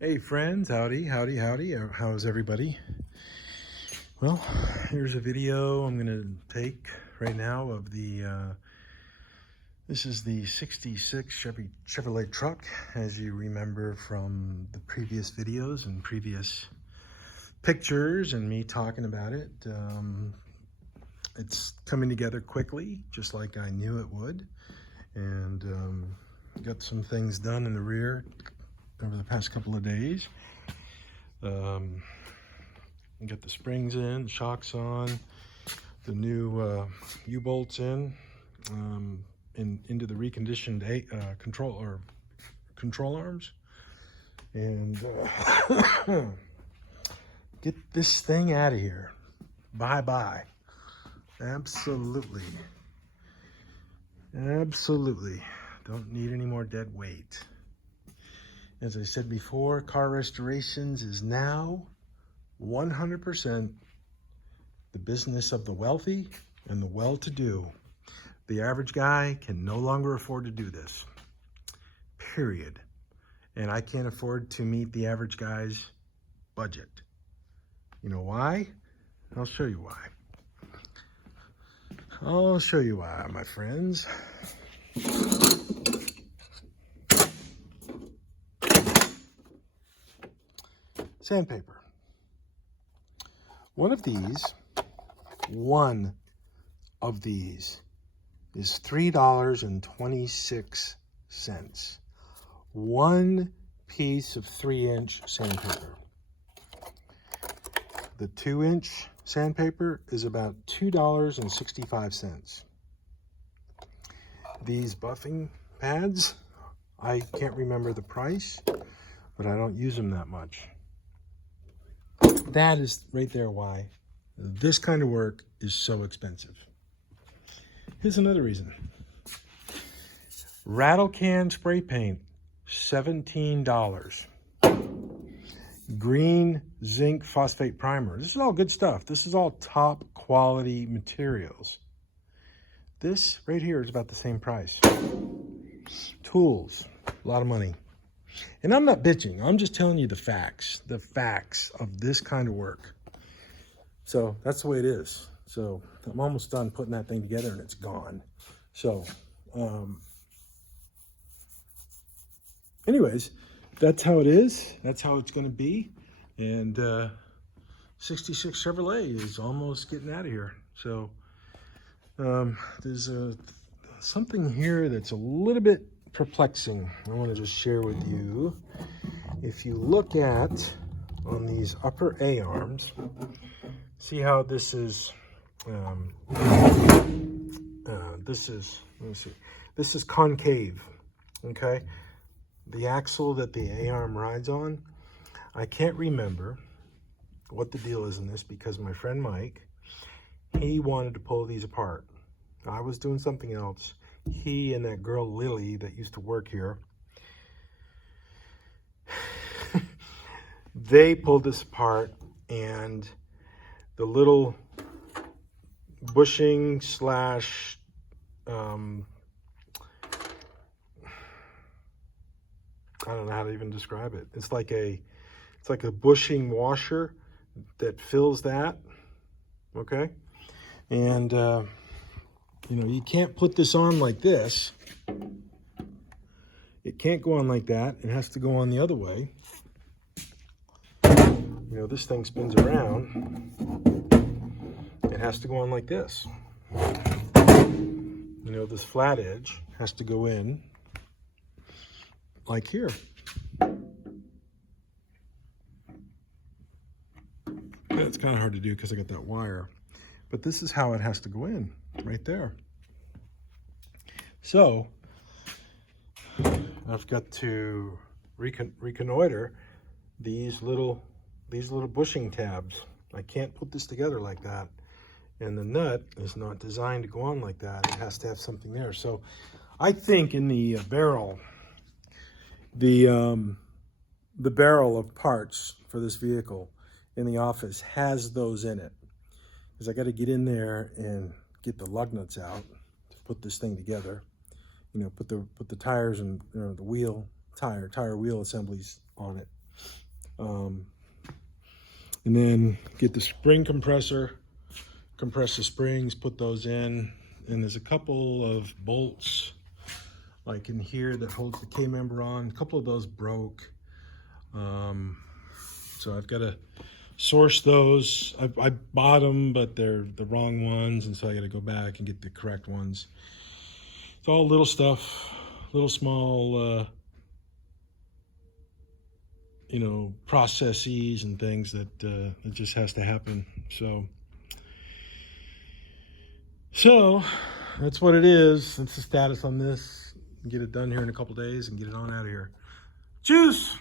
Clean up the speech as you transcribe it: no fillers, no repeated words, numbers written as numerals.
Hey friends, howdy, howdy, howdy. How's everybody? Well, here's a video I'm gonna take right now of this is the 66 Chevrolet truck. As you remember from the previous videos and previous pictures and me talking about it, it's coming together quickly, just like I knew it would. And got some things done in the rear over the past couple of days. Got the springs in, the shocks on, the new U-bolts in, into the reconditioned control arms, and get this thing out of here. Bye. Absolutely. Don't need any more dead weight. As I said before, Car Restorations is now 100% the business of the wealthy and the well-to-do. The average guy can no longer afford to do this, period. And I can't afford to meet the average guy's budget. You know why? I'll show you why. I'll show you why, my friends. Sandpaper. One of these is $3.26. One piece of 3-inch sandpaper. The 2-inch sandpaper is about $2.65. These buffing pads, I can't remember the price, but I don't use them that much. That is right there why this kind of work is so expensive. Here's another reason. Rattle can spray paint, $17. Green zinc phosphate primer. This is all good stuff. This is all top quality materials. This right here is about the same price. Tools, a lot of money. And I'm not bitching. I'm just telling you the facts of this kind of work. So that's the way it is. So I'm almost done putting that thing together and it's gone. So anyways, that's how it is. That's how it's going to be. And 66 Chevrolet is almost getting out of here. So there's something here that's a little bit perplexing. I want to just share with you. If you look at on these upper A arms, see how this is. This is concave. Okay, the axle that the A arm rides on. I can't remember what the deal is in this because my friend Mike, he wanted to pull these apart. I was doing something else. He and that girl Lily that used to work here, they pulled this apart, and the little bushing slash I don't know how to even describe it. It's like a bushing washer that fills that. Okay, and you know, you can't put this on like this. It can't go on like that. It has to go on the other way. You know, this thing spins around. It has to go on like this. You know, this flat edge has to go in like here. It's kind of hard to do because I got that wire. But this is how it has to go in, right there. So I've got to reconnoiter these little bushing tabs. I can't put this together like that. And the nut is not designed to go on like that. It has to have something there. So I think in the barrel, the barrel of parts for this vehicle in the office has those in it. Because I got to get in there and get the lug nuts out to put this thing together. You know, put the tires and the wheel tire wheel assemblies on it. And then get the spring compressor, compress the springs, put those in. And there's a couple of bolts like in here that holds the K-member on. A couple of those broke. So I've got to source those. I bought them, but they're the wrong ones. And so I got to go back and get the correct ones. It's all little stuff, little small, you know, processes and things that it just has to happen. So that's what it is. That's the status on this. Get it done here in a couple days and get it on out of here. Cheers.